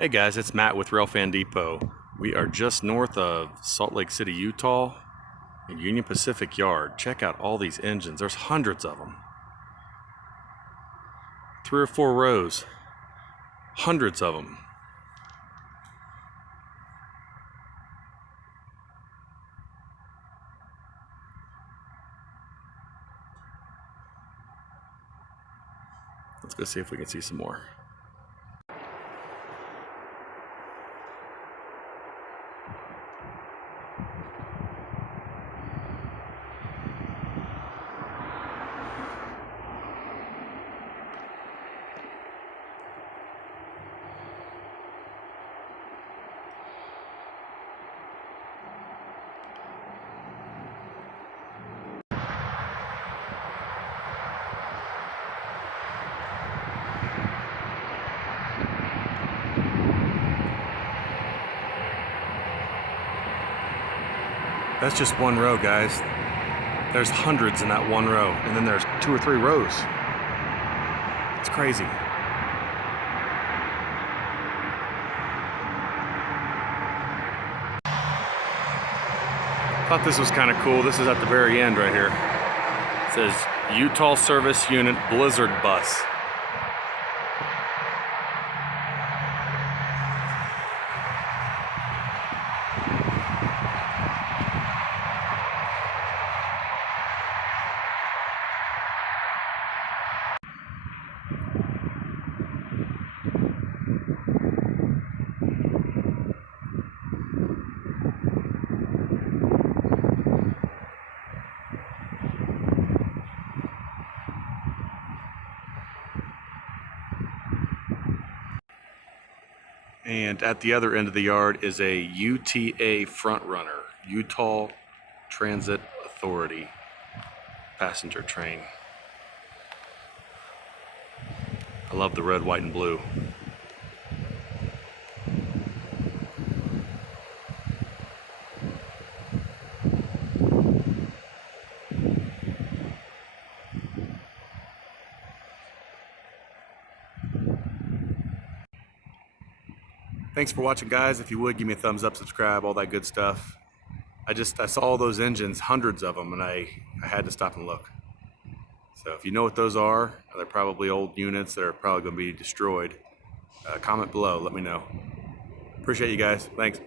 Hey guys, it's Matt with Railfan Depot. We are just north of Salt Lake City, Utah, in Union Pacific Yard. Check out all these engines. There's hundreds of them. 3 or 4 rows. Hundreds of them. Let's go see if we can see some more. That's just one row, guys. There's hundreds in that one row, and then there's 2 or 3 rows. It's crazy. Thought this was kind of cool. This is at the very end right here. It says Utah Service Unit Blizzard Bus. And at the other end of the yard is a UTA front runner, Utah Transit Authority passenger train. I love the red, white, and blue. Thanks for watching, guys. If you would, give me a thumbs up, subscribe, all that good stuff. I saw all those engines, hundreds of them, and I had to stop and look. So if you know what those are, they're probably old units that are probably going to be destroyed. Comment below, let me know. Appreciate you guys. Thanks.